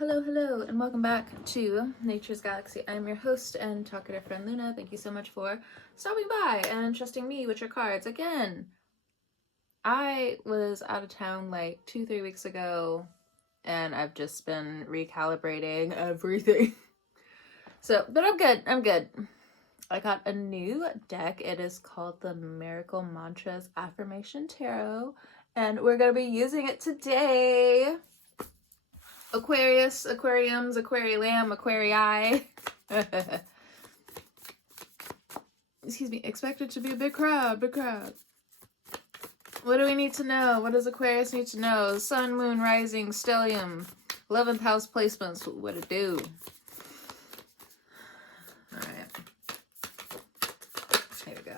Hello, and welcome back to Nature's Galaxy. I'm your host and talkative friend Luna. Thank you so much for stopping by and trusting me with your cards again. I was out of town like 2-3 weeks ago, and I've just been recalibrating everything. But I'm good. I got a new deck. It is called the Miracle Mantras Affirmation Tarot, and we're going to be using it today. Aquarius, aquariums, aquarium, aquarii. Excuse me, expect it to be a big crowd. What do we need to know? What does Aquarius need to know? Sun, moon, rising, stellium, 11th house placements, what it do? Alright. Here we go.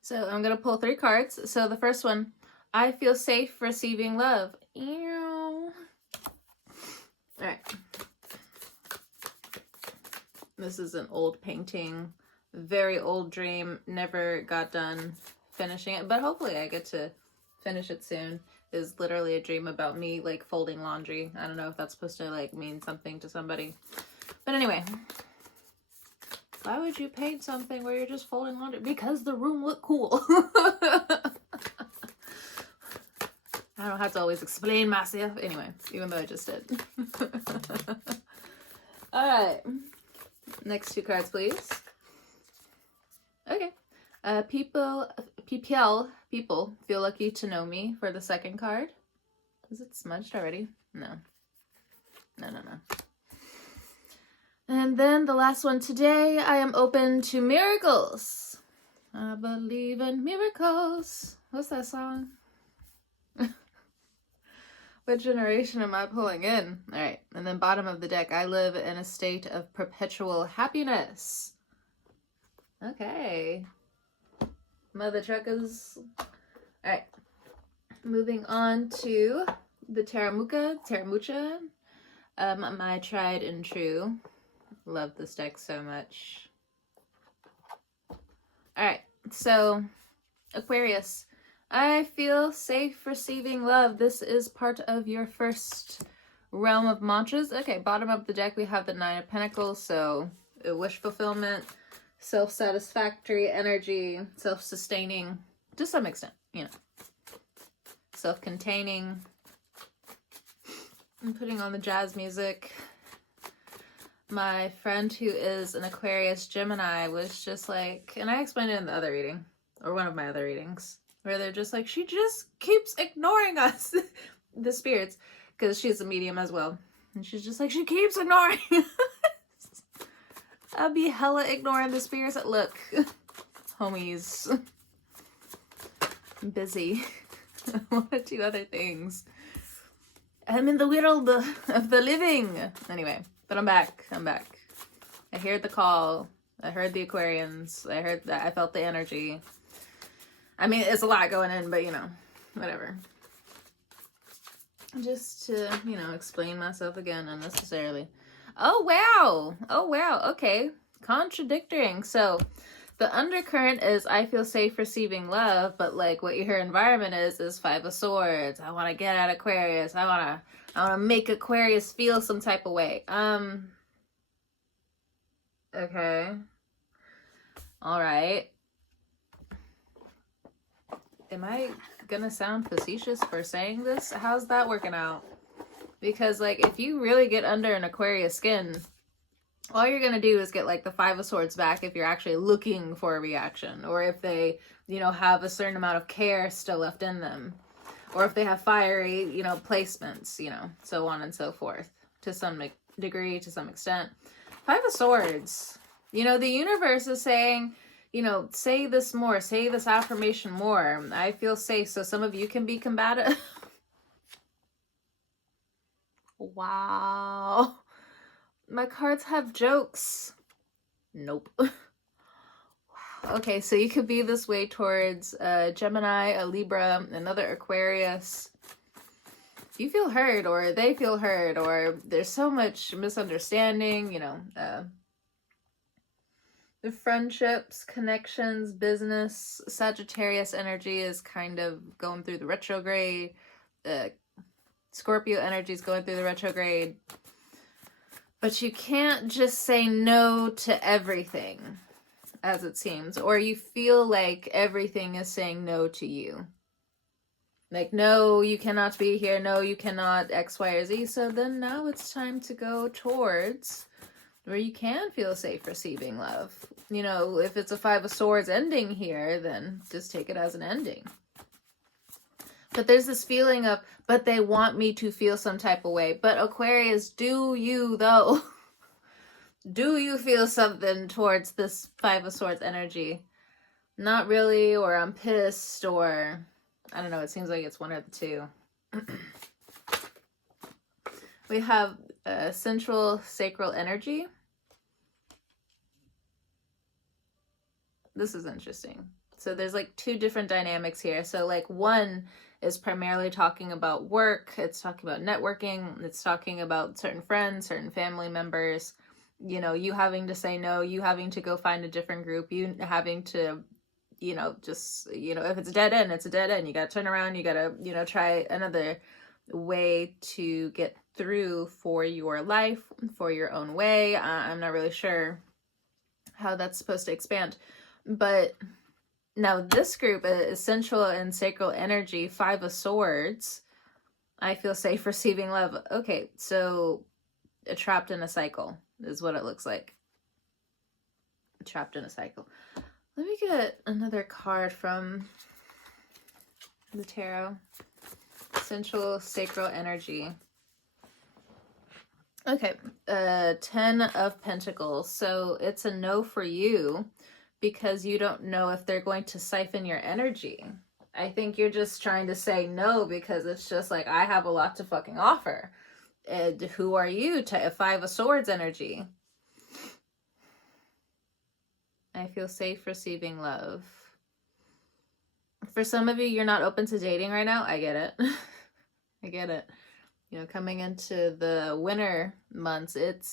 So I'm going to pull 3 cards. So the first one, I feel safe receiving love. Ew. Alright. This is an old painting. Very old dream. Never got done finishing it, but hopefully I get to finish it soon. It's literally a dream about me like folding laundry. I don't know if that's supposed to like mean something to somebody. But anyway. Why would you paint something where you're just folding laundry? Because the room looked cool. I don't have to always explain myself. Anyway, even though I just did. Alright. Next 2 cards, please. Okay. People feel lucky to know me for the second card. Is it smudged already? No. And then the last one today, I am open to miracles. I believe in miracles. What's that song? What generation am I pulling in? All right. And then bottom of the deck, I live in a state of perpetual happiness. Okay. Mother truckers. All right. Moving on to the Taramucha. My tried and true. Love this deck so much. All right. So, Aquarius. I feel safe receiving love. This is part of your first realm of mantras. Okay, bottom of the deck we have the 9 of Pentacles, so wish fulfillment, self-satisfactory energy, self-sustaining, to some extent, you know. Self-containing. I'm putting on the jazz music. My friend who is an Aquarius Gemini was just like, and I explained it in the other reading, or one of my other readings, where they're just like, she just keeps ignoring us, the spirits, because she's a medium as well. And she's just like, she keeps ignoring us. I'll be hella ignoring the spirits. Look, homies, I'm busy. I want to do other things. I'm in the world of the living. Anyway, but I'm back. I heard the call. I heard the Aquarians. I heard that. I felt the energy. I mean, it's a lot going in, but, you know, whatever. Just to, you know, explain myself again unnecessarily. Oh, wow. Okay. Contradicting. So, the undercurrent is I feel safe receiving love, but, like, what your environment is 5 of Swords. I want to get at Aquarius. I want to make Aquarius feel some type of way. Okay. All right. Am I gonna sound facetious for saying this? How's that working out? Because, like, if you really get under an Aquarius skin, all you're gonna do is get, like, the 5 of Swords back if you're actually looking for a reaction. Or if they, you know, have a certain amount of care still left in them. Or if they have fiery, you know, placements, you know, so on and so forth. To some degree, to some extent. 5 of Swords. You know, the universe is saying, you know, say this more, say this affirmation more. I feel safe. So some of you can be combative. Wow. My cards have jokes. Nope. Okay, so you could be this way towards Gemini, a Libra, another Aquarius. You feel hurt, or they feel hurt, or there's so much misunderstanding, you know, the friendships, connections, business. Sagittarius energy is kind of going through the retrograde. Scorpio energy is going through the retrograde. But you can't just say no to everything, as it seems. Or you feel like everything is saying no to you. Like, no, you cannot be here. No, you cannot X, Y, or Z. So then now it's time to go towards where you can feel safe receiving love. You know, if it's a Five of Swords ending here, then just take it as an ending. But there's this feeling of, but they want me to feel some type of way. But Aquarius, do you though? Do you feel something towards this Five of Swords energy? Not really, or I'm pissed, or I don't know. It seems like it's one of the two. We have central sacral energy. This is interesting. So there's like two different dynamics here. So like one is primarily talking about work. It's talking about networking. It's talking about certain friends, certain family members. You know, you having to say no, you having to go find a different group, you having to, you know, just, you know, if it's a dead end, it's a dead end. You got to turn around. You got to, you know, try another way to get through for your life, for your own way. I'm not really sure how that's supposed to expand. But now this group is central and sacral energy, Five of Swords. I feel safe receiving love. Okay, so trapped in a cycle is what it looks like. Trapped in a cycle. Let me get another card from the tarot. Central sacral energy. Okay, 10 of Pentacles. So it's a no for you, because you don't know if they're going to siphon your energy. I think you're just trying to say no because it's just like, I have a lot to fucking offer. And who are you? Five of Swords energy. I feel safe receiving love. For some of you, you're not open to dating right now. I get it. I get it. You know, coming into the winter months, it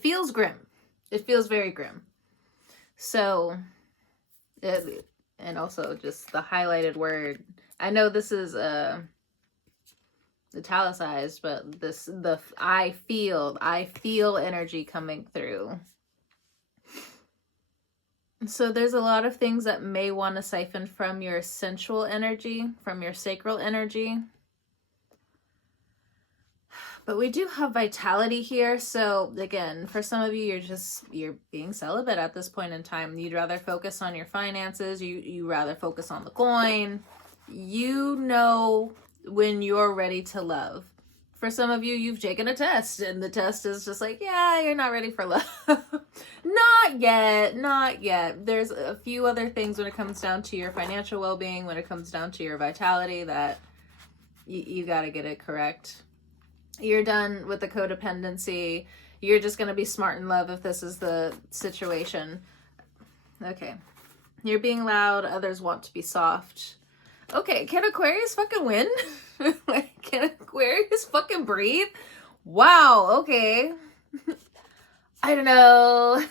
feels grim. It feels very grim. So, and also just the highlighted word. I know this is italicized, but I feel energy coming through. So there's a lot of things that may want to siphon from your sensual energy, from your sacral energy. But we do have vitality here. So again, for some of you, you're being celibate at this point in time. You'd rather focus on your finances. You rather focus on the coin. You know when you're ready to love. For some of you, you've taken a test and the test is just like, yeah, you're not ready for love. Not yet. Not yet. There's a few other things when it comes down to your financial well-being, when it comes down to your vitality, that you got to get it correct. You're done with the codependency. You're just going to be smart in love if this is the situation. Okay. You're being loud. Others want to be soft. Okay. Can Aquarius fucking win? Can Aquarius fucking breathe? Wow. Okay. I don't know.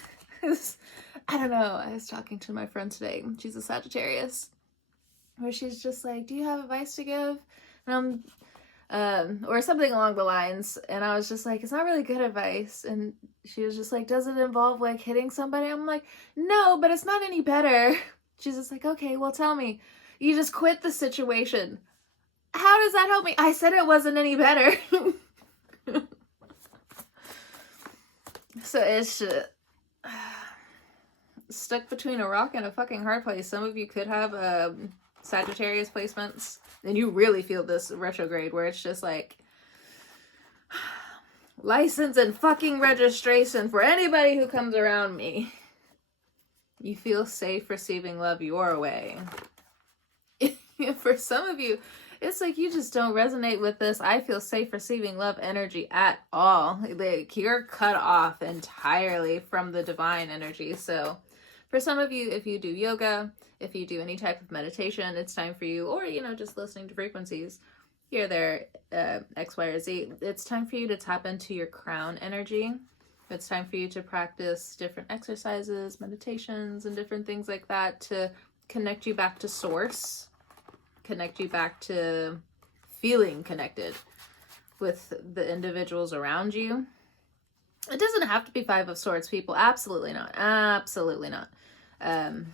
I don't know. I was talking to my friend today. She's a Sagittarius. Where she's just like, do you have advice to give? And or something along the lines, and I was just like, it's not really good advice. And she was just like, does it involve like hitting somebody? I'm like, no, but it's not any better. She's just like, okay, well, tell me. You just quit the situation. How does that help me? I said it wasn't any better. So it's stuck between a rock and a fucking hard place. Some of you could have Sagittarius placements, and you really feel this retrograde where it's just like license and fucking registration for anybody who comes around me. You feel safe receiving love your way. For some of you, it's like you just don't resonate with this I feel safe receiving love energy at all. Like you're cut off entirely from the divine energy. So for some of you, if you do yoga, if you do any type of meditation, it's time for you, or, you know, just listening to frequencies here, there, X, Y, or Z, it's time for you to tap into your crown energy. It's time for you to practice different exercises, meditations, and different things like that to connect you back to source, connect you back to feeling connected with the individuals around you. It doesn't have to be Five of Swords, people. Absolutely not. Absolutely not. But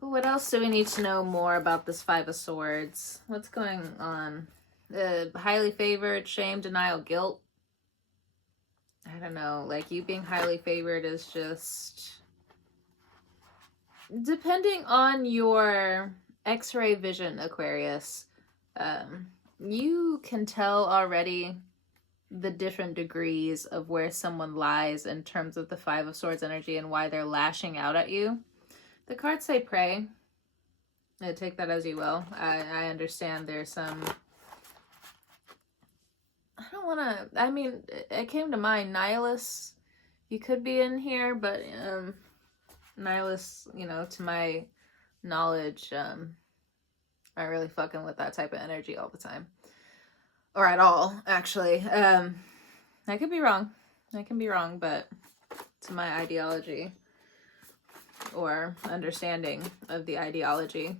what else do we need to know more about this Five of Swords? What's going on? Highly favored, shame, denial, guilt. I don't know. Like, you being highly favored is just... Depending on your X-ray vision, Aquarius, you can tell already the different degrees of where someone lies in terms of the Five of Swords energy and why they're lashing out at you. The cards say pray. Take that as you will. I understand there's some... I don't want to... I mean, it came to mind, Nihilus. You could be in here, but Nihilus, you know, to my knowledge, aren't really fucking with that type of energy all the time. Or at all, actually. I could be wrong. I can be wrong, but to my ideology or understanding of the ideology.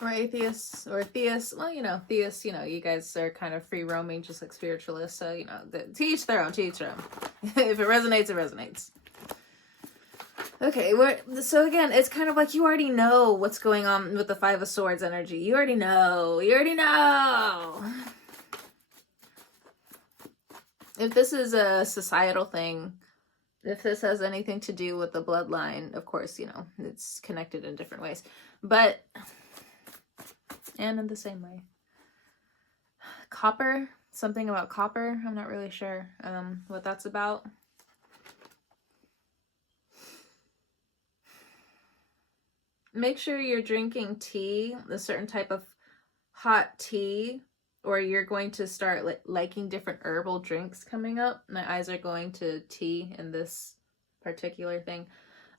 Or atheists, or theists. Well, you know, theists, you know, you guys are kind of free roaming, just like spiritualists. So, you know, to each their own, to each their own. If it resonates, it resonates. Okay, so again, it's kind of like you already know what's going on with the Five of Swords energy. You already know. You already know. If this is a societal thing, if this has anything to do with the bloodline, of course, you know, it's connected in different ways. But, and in the same way. Copper, something about copper. I'm not really sure what that's about. Make sure you're drinking tea, a certain type of hot tea, or you're going to start liking different herbal drinks coming up. My eyes are going to tea in this particular thing.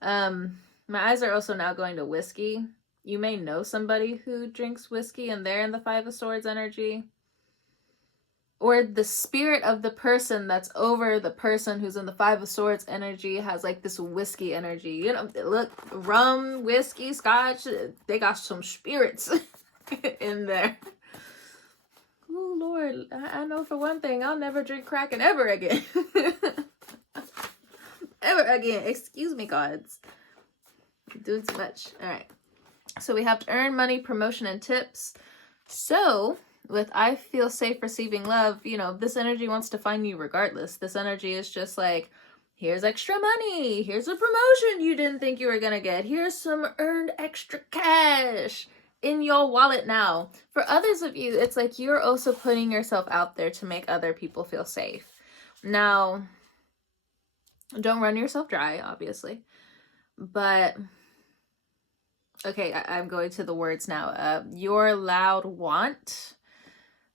My eyes are also now going to whiskey. You may know somebody who drinks whiskey and they're in the Five of Swords energy. Or the spirit of the person that's over the person who's in the Five of Swords energy has like this whiskey energy. You know, look, rum, whiskey, scotch, they got some spirits in there. Oh, Lord, I know for one thing, I'll never drink Kraken ever again. Ever again. Excuse me, gods. Doing too much. All right. So we have to earn money, promotion, and tips. So... with I feel safe receiving love, you know, this energy wants to find you regardless. This energy is just like, here's extra money. Here's a promotion you didn't think you were going to get. Here's some earned extra cash in your wallet now. For others of you, it's like you're also putting yourself out there to make other people feel safe. Now, don't run yourself dry, obviously. But... okay, I'm going to the words now. Your loud want...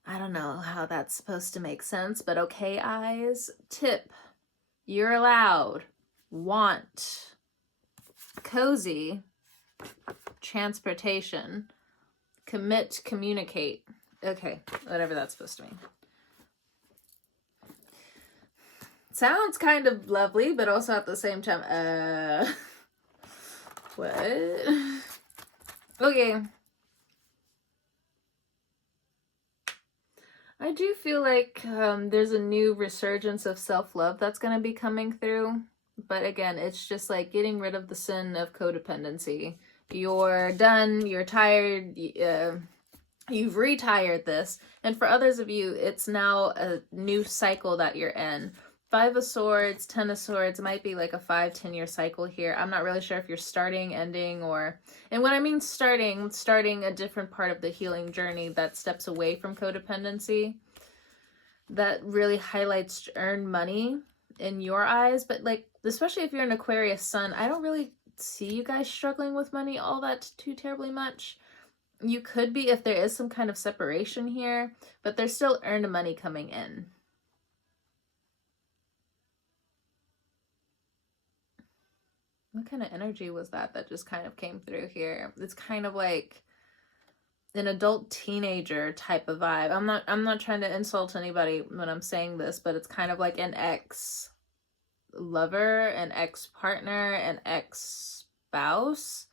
I don't know how that's supposed to make sense, but okay, eyes. Tip. You're allowed. Want. Cozy. Transportation. Commit. Communicate. Okay, whatever that's supposed to mean. Sounds kind of lovely, but also at the same time, what? Okay. I do feel like there's a new resurgence of self-love that's going to be coming through. But again, it's just like getting rid of the sin of codependency. You're done. You're tired. You've retired this. And for others of you, it's now a new cycle that you're in. Five of Swords, Ten of Swords might be like a 5-10 year cycle here. I'm not really sure if you're starting, ending, or... and when I mean starting a different part of the healing journey that steps away from codependency. That really highlights earned money in your eyes. But like, especially if you're an Aquarius sun, I don't really see you guys struggling with money all that too terribly much. You could be if there is some kind of separation here, but there's still earned money coming in. What kind of energy was that just kind of came through here? It's kind of like an adult teenager type of vibe. I'm not trying to insult anybody when I'm saying this, but it's kind of like an ex ex-lover, an ex-partner, an ex-spouse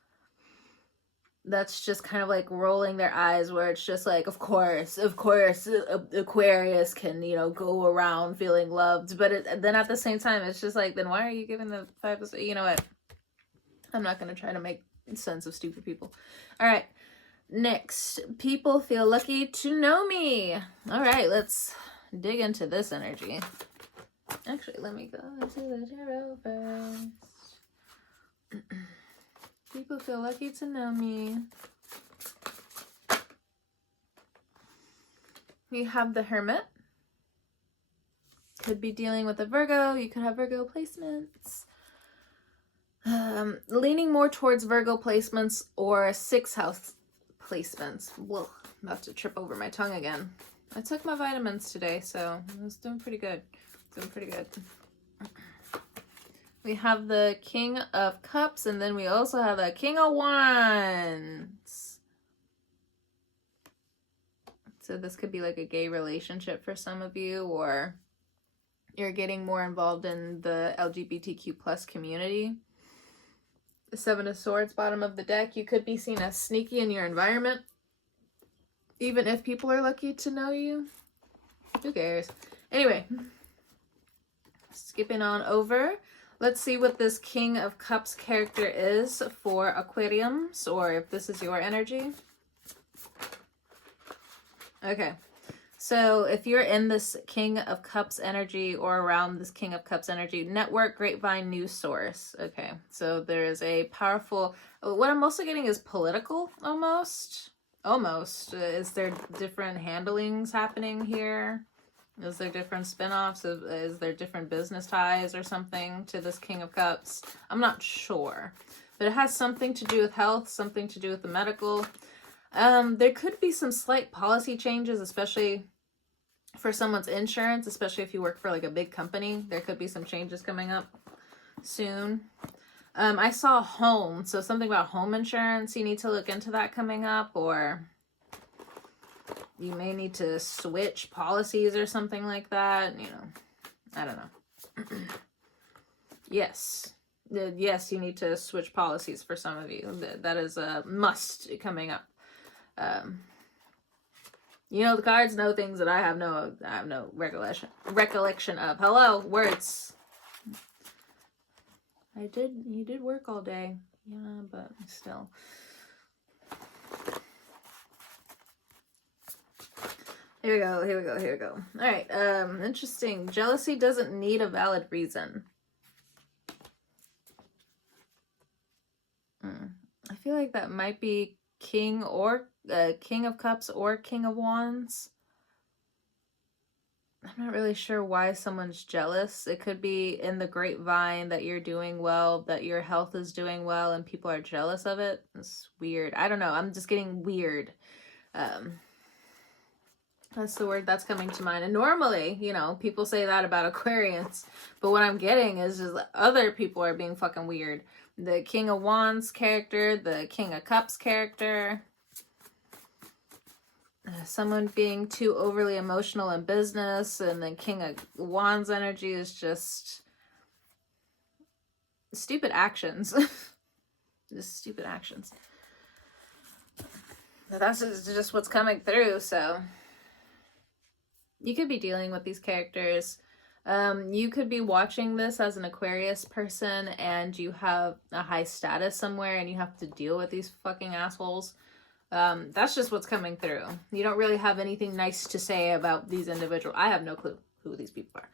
that's just kind of like rolling their eyes, where it's just like, of course, Aquarius can, you know, go around feeling loved, but then at the same time, it's just like, then why are you giving the 5 of, you know what? I'm not going to try to make sense of stupid people. All right. Next, people feel lucky to know me. All right, let's dig into this energy. Actually, let me go into the tarot first. People feel lucky to know me. We have the Hermit. Could be dealing with a Virgo. You could have Virgo placements. Leaning more towards Virgo placements or 6th house placements. Whoa, I'm about to trip over my tongue again. I took my vitamins today, so I was doing pretty good. We have the King of Cups, and then we also have the King of Wands. So this could be like a gay relationship for some of you, or you're getting more involved in the LGBTQ plus community. The 7 of Swords, bottom of the deck. You could be seen as sneaky in your environment, even if people are lucky to know you. Who cares? Anyway, skipping on over. Let's see what this King of Cups character is for Aquariums, or if this is your energy. Okay. So if you're in this King of Cups energy or around this King of Cups energy, network, grapevine, news source. Okay, so there is a powerful, what I'm mostly getting is political, almost. Is there different handlings happening here? Is there different spin-offs? Is there different business ties or something to this King of Cups? I'm not sure. But it has something to do with health, something to do with the medical. There could be some slight policy changes, especially for someone's insurance, especially if you work for like a big company. There could be some changes coming up soon. I saw home, so something about home insurance. You need to look into that coming up, or you may need to switch policies or something like that. You know, I don't know. Yes, you need to switch policies for some of you. That is a must coming up. You know, the cards know things that I have no recollection of. Hello, words. You did work all day. Yeah, but still. Here we go. All right, interesting. Jealousy doesn't need a valid reason. I feel like that might be King of Cups or King of Wands. I'm not really sure why someone's jealous. It could be in the grapevine that you're doing well, that your health is doing well, and people are jealous of it. It's weird. I don't know. I'm just getting weird. That's the word that's coming to mind. And normally, you know, people say that about Aquarians. But what I'm getting is just other people are being fucking weird. The King of Wands character, the King of Cups character. Someone being too overly emotional in business, and then King of Wands energy is just stupid actions. Just stupid actions. That's just what's coming through, so you could be dealing with these characters. You could be watching this as an Aquarius person, and you have a high status somewhere, and you have to deal with these fucking assholes. That's just what's coming through. You don't really have anything nice to say about these individuals. I have no clue who these people are.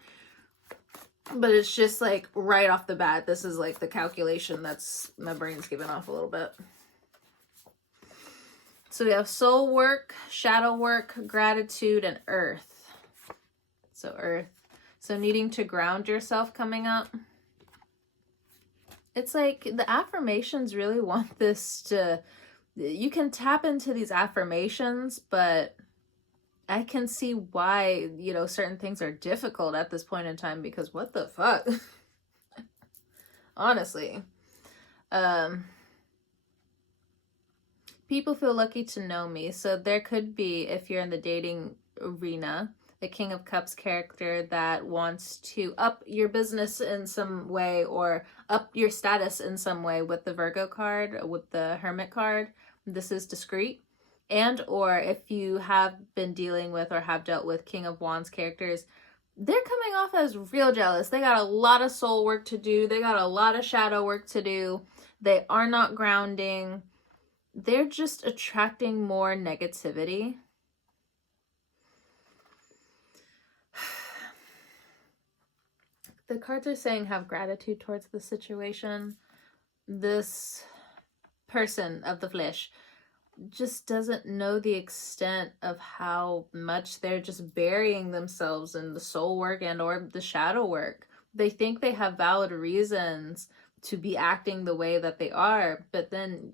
But it's just like right off the bat, this is like the calculation that's my brain's giving off a little bit. So we have soul work, shadow work, gratitude, and earth. So earth. So needing to ground yourself coming up. It's like the affirmations really want this to... You can tap into these affirmations, but I can see why, you know, certain things are difficult at this point in time, because what the fuck? Honestly. People feel lucky to know me. So there could be, if you're in the dating arena, a King of Cups character that wants to up your business in some way or up your status in some way with the Virgo card, with the Hermit card. This is discreet. And or if you have been dealing with or have dealt with King of Wands characters, they're coming off as real jealous. They got a lot of soul work to do. They got a lot of shadow work to do. They are not grounding. They're just attracting more negativity. The cards are saying have gratitude towards the situation. This person of the flesh just doesn't know the extent of how much they're just burying themselves in the soul work and or the shadow work. They think they have valid reasons to be acting the way that they are, but then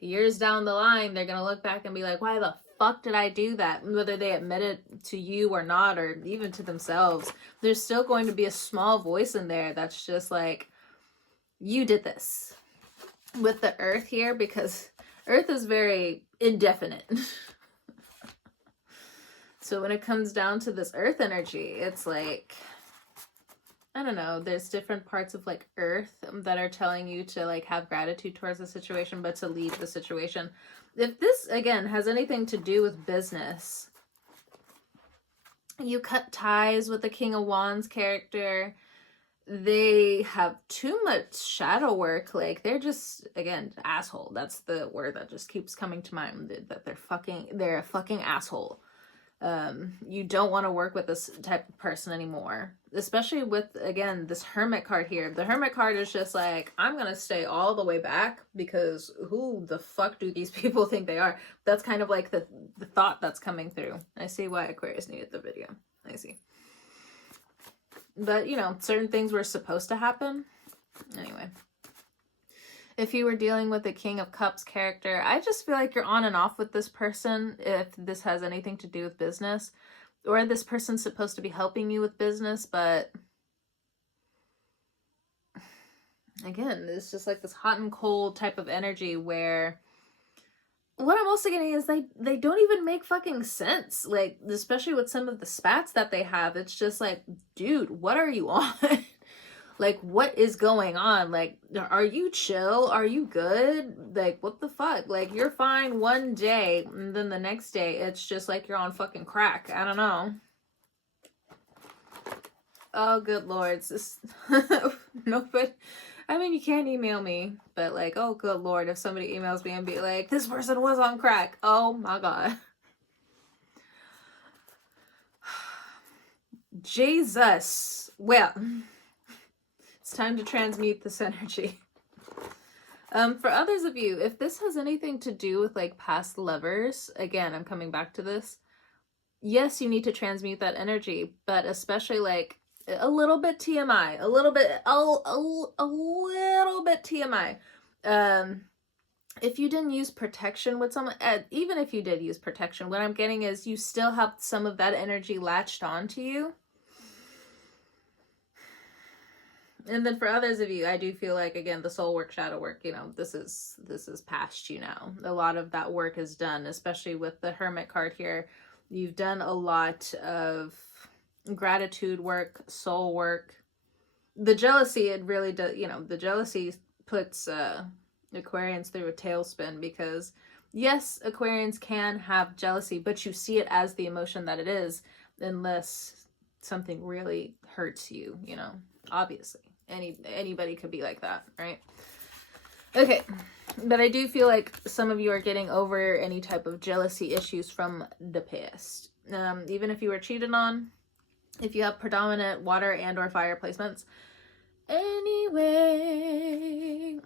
years down the line, they're going to look back and be like, why the fuck did I do that? Whether they admit it to you or not, or even to themselves, there's still going to be a small voice in there that's just like, you did this. With the earth here, because earth is very indefinite. So when it comes down to this earth energy, it's like, I don't know, there's different parts of like earth that are telling you to like have gratitude towards the situation, but to leave the situation. If this, again, has anything to do with business, you cut ties with the King of Wands character. They have too much shadow work. Like, they're just, again, asshole. That's the word that just keeps coming to mind, that they're a fucking asshole. You don't want to work with this type of person anymore, especially with, again, this Hermit card here. The Hermit card is just like, I'm gonna stay all the way back because who the fuck do these people think they are? That's kind of like the thought that's coming through. I see why Aquarius needed the video. I see. But, you know, certain things were supposed to happen. Anyway. If you were dealing with a King of Cups character, I just feel like you're on and off with this person if this has anything to do with business. Or this person's supposed to be helping you with business, but again, it's just like this hot and cold type of energy where what I'm also getting is they don't even make fucking sense. Like, especially with some of the spats that they have, it's just like, dude, what are you on? Like, what is going on? Like, are you chill? Are you good? Like, what the fuck? Like, you're fine one day, and then the next day, it's just like you're on fucking crack. I don't know. Oh, good lord. This... No, but... I mean, you can't email me, but like, oh, good lord, if somebody emails me and be like, this person was on crack. Oh, my God. Jesus. Well... It's time to transmute this energy. For others of you, if this has anything to do with like past lovers, again, I'm coming back to this. Yes, you need to transmute that energy, but especially like a little bit TMI, a little bit TMI. If you didn't use protection with someone, even if you did use protection, what I'm getting is you still have some of that energy latched onto you. And then for others of you, I do feel like, again, the soul work, shadow work, you know, this is past you now. A lot of that work is done, especially with the Hermit card here. You've done a lot of gratitude work, soul work. The jealousy, it really does, you know, the jealousy puts Aquarians through a tailspin because, yes, Aquarians can have jealousy, but you see it as the emotion that it is unless something really hurts you, you know, obviously. Anybody could be like that, right? Okay, but I do feel like some of you are getting over any type of jealousy issues from the past. Even if you were cheated on, if you have predominant water and or fire placements. Anyway,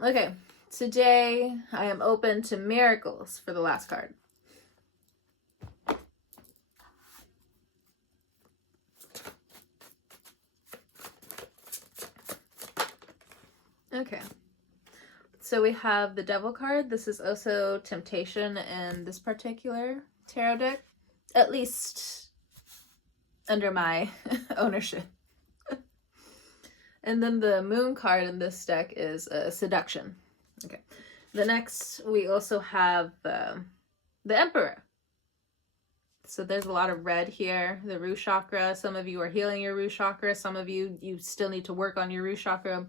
okay, today I am open to miracles for the last card. Okay, so we have the Devil card. This is also temptation in this particular tarot deck, at least under my ownership. And then the Moon card in this deck is seduction. Okay, the next we also have the Emperor. So there's a lot of red here. The root chakra. Some of you are healing your root chakra. Some of you still need to work on your root chakra.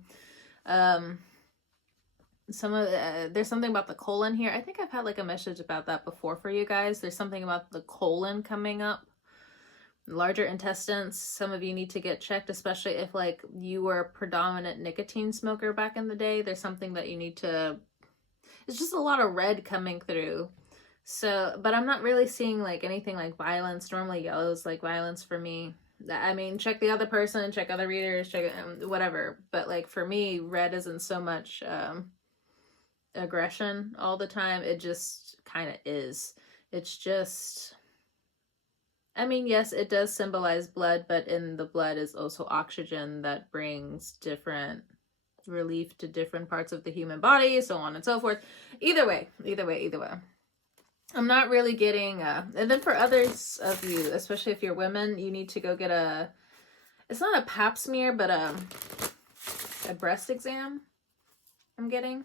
There's something about the colon here. I think I've had like a message about that before for you guys. There's something about the colon coming up. Larger intestines. Some of you need to get checked, especially if like you were a predominant nicotine smoker back in the day. There's something that you need to... It's just a lot of red coming through. So, but I'm not really seeing like anything like violence. Normally yellow is like violence for me. I mean, check the other person, check other readers, check whatever. But like for me, red isn't so much aggression all the time. It just kind of is. It's just... I mean, yes, it does symbolize blood, but in the blood is also oxygen that brings different relief to different parts of the human body, so on and so forth. Either way. I'm not really getting, and then for others of you, especially if you're women, you need to go get it's not a pap smear, but a breast exam I'm getting.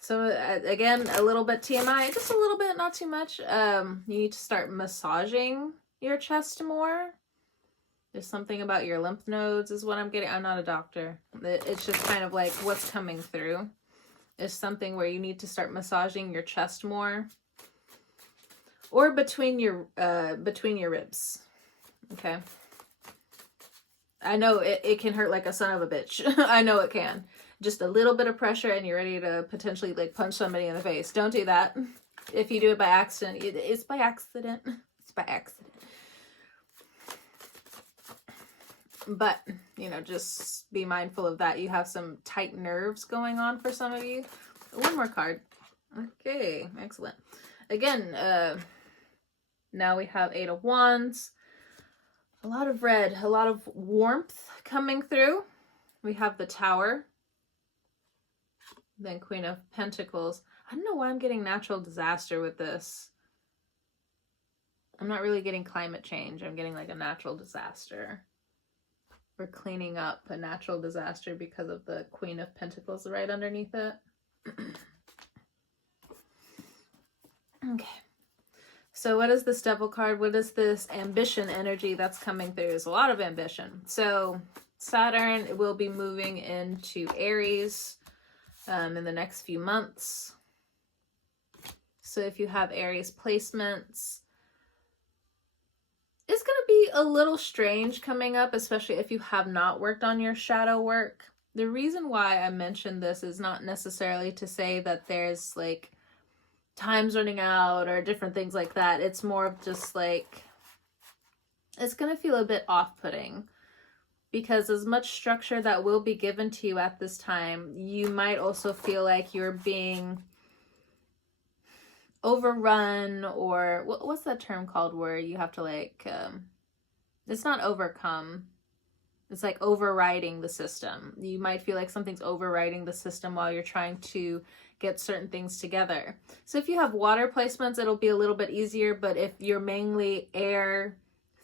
So again, a little bit TMI, just a little bit, not too much. You need to start massaging your chest more. There's something about your lymph nodes is what I'm getting. I'm not a doctor. It's just kind of like what's coming through. It's something where you need to start massaging your chest more. Or between your ribs. Okay. I know it can hurt like a son of a bitch. I know it can. Just a little bit of pressure and you're ready to potentially like punch somebody in the face. Don't do that. If you do it by accident, it's by accident. It's by accident. But, you know, just be mindful of that. You have some tight nerves going on for some of you. One more card. Okay, excellent. Again, now we have 8 of Wands. A lot of red, a lot of warmth coming through. We have the Tower. Then Queen of Pentacles. I don't know why I'm getting natural disaster with this. I'm not really getting climate change. I'm getting like a natural disaster. We're cleaning up a natural disaster because of the Queen of Pentacles right underneath it. Okay. So what is this Devil card? What is this ambition energy that's coming through? There's a lot of ambition. So Saturn will be moving into Aries in the next few months. So if you have Aries placements, it's going to be a little strange coming up, especially if you have not worked on your shadow work. The reason why I mentioned this is not necessarily to say that there's like time's running out or different things like that. It's more of just like, it's going to feel a bit off-putting. Because as much structure that will be given to you at this time, you might also feel like you're being overrun, or what's that term called where you have to like, it's not overcome. It's like overriding the system. You might feel like something's overriding the system while you're trying to get certain things together. So if you have water placements, it'll be a little bit easier, but if you're mainly air,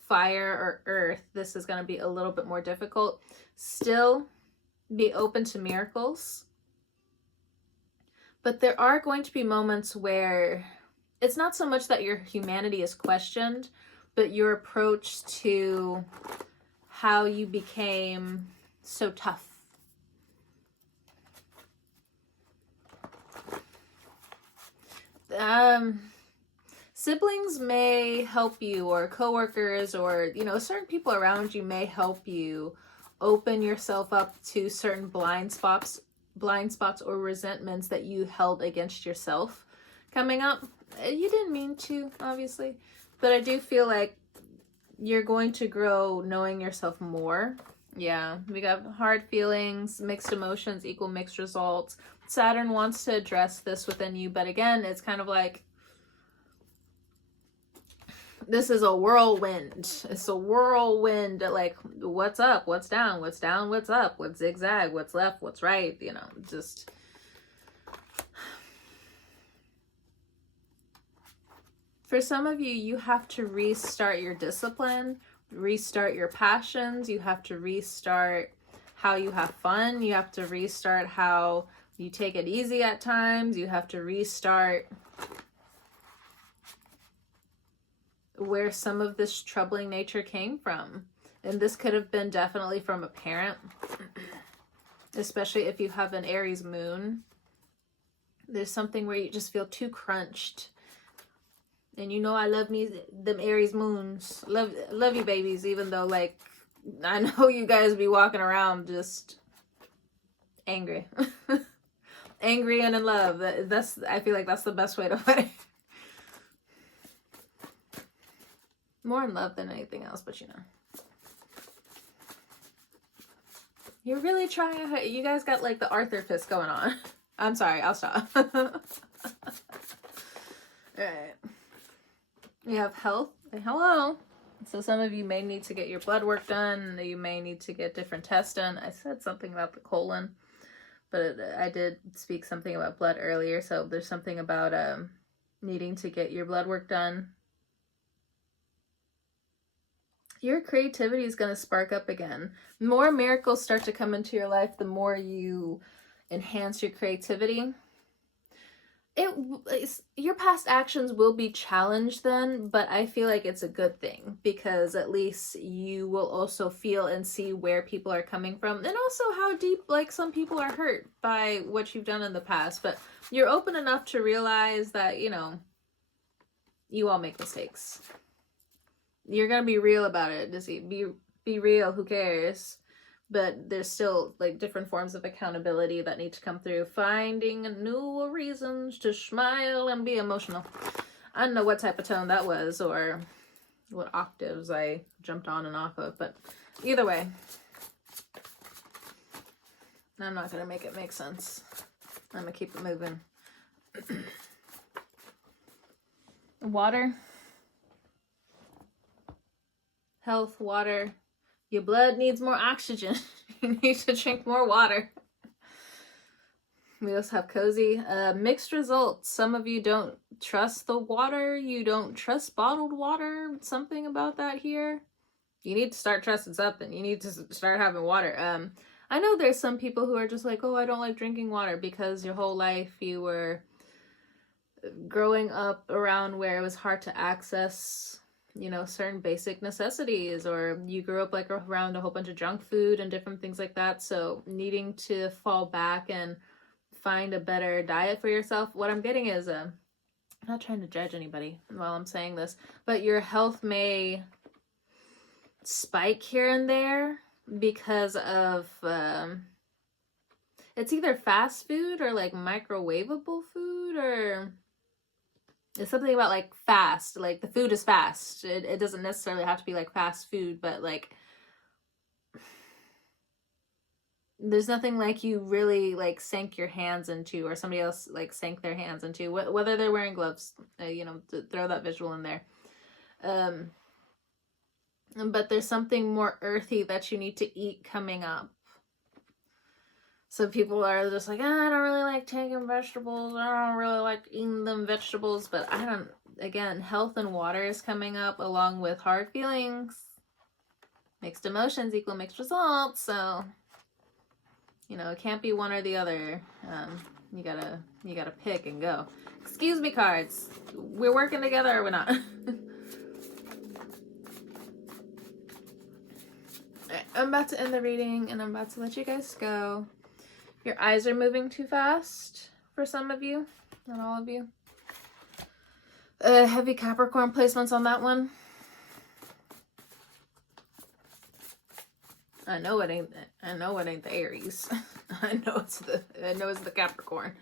fire, or earth, this is going to be a little bit more difficult. Still be open to miracles. But there are going to be moments where it's not so much that your humanity is questioned, but your approach to how you became so tough. Siblings may help you, or coworkers, or, you know, certain people around you may help you open yourself up to certain blind spots or resentments that you held against yourself coming up. You didn't mean to, obviously, but I do feel like you're going to grow knowing yourself more. Yeah, we got hard feelings, mixed emotions equal mixed results. Saturn wants to address this within you, but again, it's kind of like, this is a whirlwind. It's a whirlwind. Like, what's up? What's down? What's down? What's up? What's zigzag? What's left? What's right? You know, just... For some of you, you have to restart your discipline, restart your passions. You have to restart how you have fun. You have to restart how you take it easy at times. You have to restart where some of this troubling nature came from. And this could have been definitely from a parent, especially if you have an Aries moon. There's something where you just feel too crunched. And you know I love me them Aries moons. Love you babies, even though like I know you guys be walking around just angry. Angry and in love. That's I feel like that's the best way to put it. More in love than anything else, but you know. You're really trying. You guys got like the Arthur fist going on. I'm sorry, I'll stop. Alright. We have health. Hello. So some of you may need to get your blood work done. You may need to get different tests done. I said something about the colon, but I did speak something about blood earlier. So there's something about needing to get your blood work done. Your creativity is going to spark up again. More miracles start to come into your life the more you enhance your creativity. Your past actions will be challenged then, but I feel like it's a good thing because at least you will also feel and see where people are coming from and also how deep like some people are hurt by what you've done in the past. But you're open enough to realize that, you know, you all make mistakes. You're gonna be real about it. Just be real. Who cares? But there's still like different forms of accountability that need to come through. Finding new reasons to smile and be emotional. I don't know what type of tone that was or what octaves I jumped on and off of, but either way, I'm not gonna make it make sense. I'm gonna keep it moving. Water. Health, water. Your blood needs more oxygen. You need to drink more water. We also have cozy. Mixed results. Some of you don't trust the water. You don't trust bottled water. Something about that here. You need to start trusting something. You need to start having water. I know there's some people who are just like, oh, I don't like drinking water because your whole life you were growing up around where it was hard to access, you know, certain basic necessities, or you grew up like around a whole bunch of junk food and different things like that. So needing to fall back and find a better diet for yourself. What I'm getting is, I'm not trying to judge anybody while I'm saying this, but your health may spike here and there because of, it's either fast food or like microwavable food, or it's something about like fast, like the food is fast. It doesn't necessarily have to be like fast food, but like there's nothing like you really like sank your hands into, or somebody else like sank their hands into, whether they're wearing gloves, you know, to throw that visual in there. But there's something more earthy that you need to eat coming up. So people are just like, I don't really like taking vegetables. I don't really like eating them vegetables. But I don't, again, health and water is coming up along with hard feelings. Mixed emotions equal mixed results. So, you know, it can't be one or the other. You gotta pick and go. Excuse me, cards. We're working together or we're not? I'm about to end the reading and I'm about to let you guys go. Your eyes are moving too fast for some of you, not all of you. Heavy Capricorn placements on that one. I know it ain't the Aries. I know it's the Capricorn.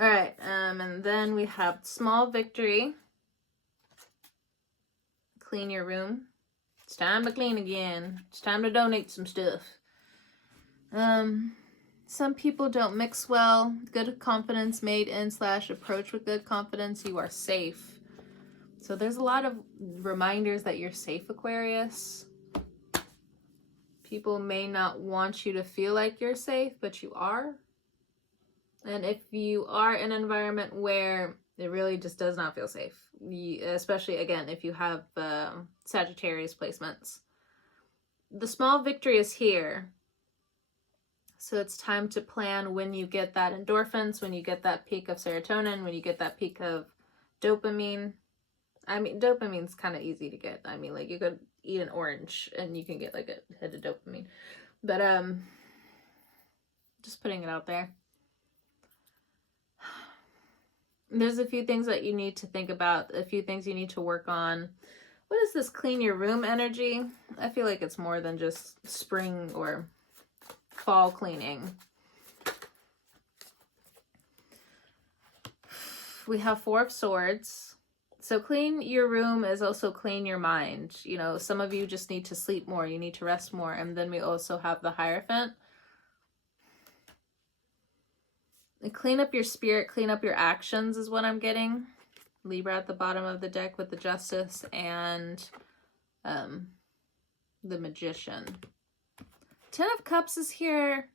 All right, and then we have small victory. Clean your room. It's time to clean again. It's time to donate some stuff. Some people don't mix well. Good confidence made in / approach with good confidence. You are safe. So there's a lot of reminders that you're safe, Aquarius. People may not want you to feel like you're safe, but you are. And if you are in an environment where it really just does not feel safe, especially, again, if you have Sagittarius placements, the small victory is here. So it's time to plan when you get that endorphins, when you get that peak of serotonin, when you get that peak of dopamine. I mean, dopamine's kind of easy to get. I mean, like, you could eat an orange and you can get like a hit of dopamine. But just putting it out there. There's a few things that you need to think about, a few things you need to work on. What is this clean your room energy? I feel like it's more than just spring or fall cleaning. We have Four of Swords. So clean your room is also clean your mind. You know, some of you just need to sleep more. You need to rest more. And then we also have the Hierophant. And clean up your spirit, clean up your actions is what I'm getting. Libra at the bottom of the deck with the Justice and the Magician. Ten of Cups is here.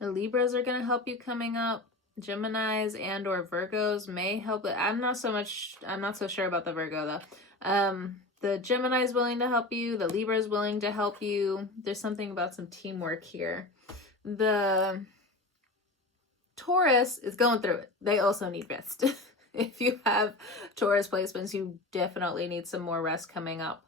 The Libras are going to help you coming up. Geminis and or Virgos may help. I'm not so sure about the Virgo though. The Gemini is willing to help you. The Libra is willing to help you. There's something about some teamwork here. The Taurus is going through it. They also need rest. If you have Taurus placements, you definitely need some more rest coming up.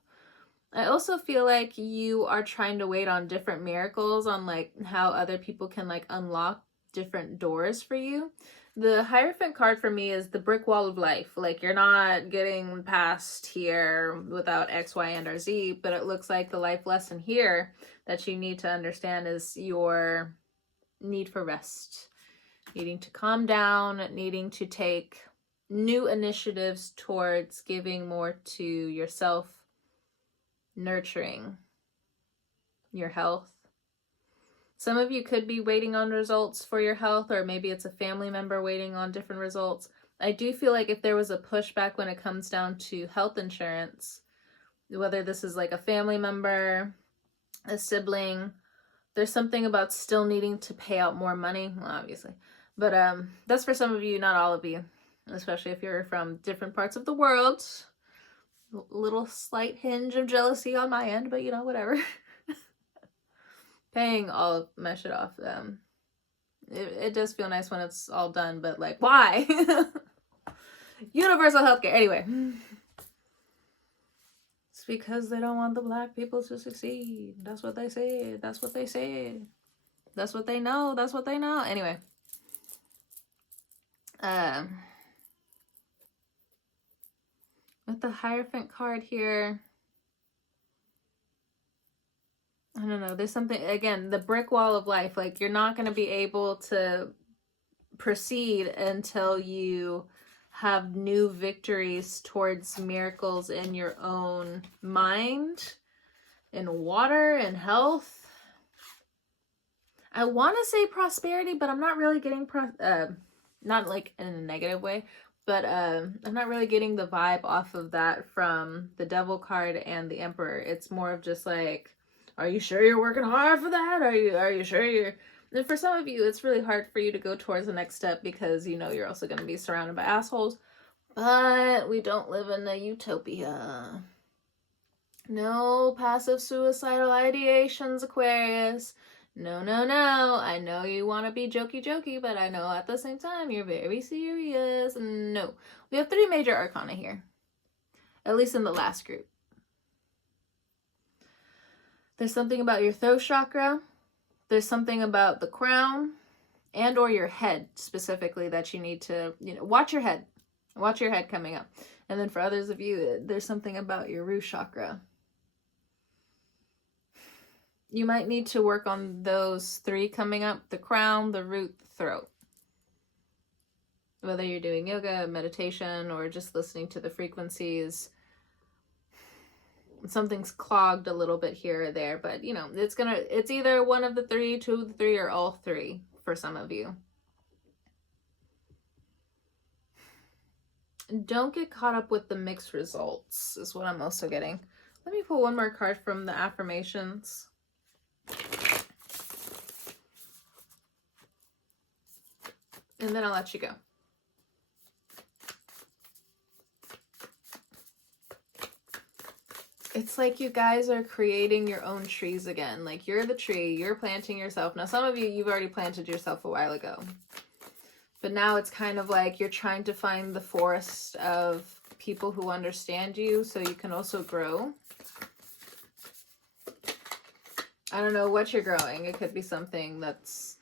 I also feel like you are trying to wait on different miracles, on like how other people can like unlock different doors for you. The Hierophant card for me is the brick wall of life. Like, you're not getting past here without X, Y, and or Z, but it looks like the life lesson here that you need to understand is your need for rest. Needing to calm down, needing to take new initiatives towards giving more to yourself, nurturing your health. Some of you could be waiting on results for your health, or maybe it's a family member waiting on different results. I do feel like if there was a pushback when it comes down to health insurance, whether this is like a family member, a sibling, there's something about still needing to pay out more money, well, obviously. But that's for some of you, not all of you, especially if you're from different parts of the world. Little slight hinge of jealousy on my end, but you know, whatever. Paying all of my shit off. It does feel nice when it's all done, but like, why? Universal healthcare. Anyway. It's because they don't want the black people to succeed. That's what they said. That's what they said. That's what they know. That's what they know. Anyway. With the Hierophant card here, I don't know, there's something, again, the brick wall of life, like, you're not going to be able to proceed until you have new victories towards miracles in your own mind, in water, in health. I want to say prosperity, but I'm not really getting, not like in a negative way, but I'm not really getting the vibe off of that from the Devil card and the Emperor. It's more of just like, are you sure you're working hard for that? Are you sure you're... And for some of you, it's really hard for you to go towards the next step because you know you're also going to be surrounded by assholes. But we don't live in a utopia. No passive suicidal ideations, Aquarius. No, no, no. I know you want to be jokey, but I know at the same time you're very serious. No. We have 3 major arcana here. At least in the last group. There's something about your throat chakra. There's something about the crown and or your head specifically that you need to, you know, watch your head. Watch your head coming up. And then for others of you, there's something about your root chakra. You might need to work on those 3 coming up: the crown, the root, the throat. Whether you're doing yoga, meditation, or just listening to the frequencies, something's clogged a little bit here or there, but you know, it's either one of the 3, 2 of the 3, or all 3 for some of you. Don't get caught up with the mixed results is what I'm also getting. Let me pull one more card from the affirmations. And then I'll let you go. It's like you guys are creating your own trees again. Like, you're the tree, you're planting yourself. Now, some of you, you've already planted yourself a while ago. But now it's kind of like you're trying to find the forest of people who understand you so you can also grow. I don't know what you're growing. It could be something that's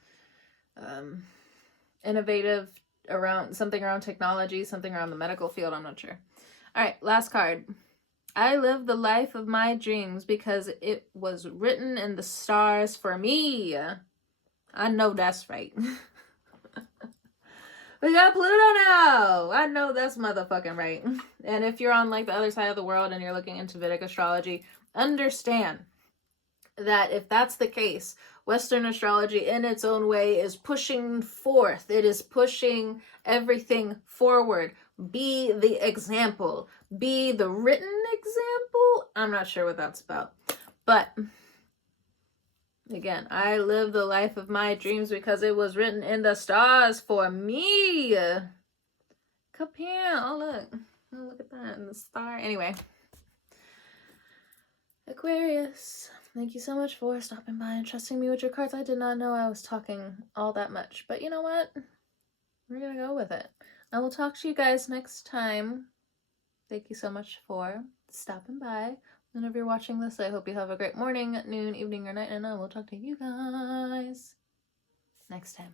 innovative, around something around technology, something around the medical field. I'm not sure. All right, last card. I live the life of my dreams because it was written in the stars for me. I know that's right. We got Pluto now. I know that's motherfucking right. And if you're on like the other side of the world and you're looking into Vedic astrology, understand that if that's the case, Western astrology in its own way is pushing forth. It is pushing everything forward. Be the example. Be the written example. I'm not sure what that's about. But again, I live the life of my dreams because it was written in the stars for me. Come here. Oh, look. Oh, look at that in the star. Anyway. Aquarius, thank you so much for stopping by and trusting me with your cards. I did not know I was talking all that much, but you know what? We're going to go with it. I will talk to you guys next time. Thank you so much for stopping by. Whenever you're watching this, I hope you have a great morning, noon, evening, or night, and I will talk to you guys next time.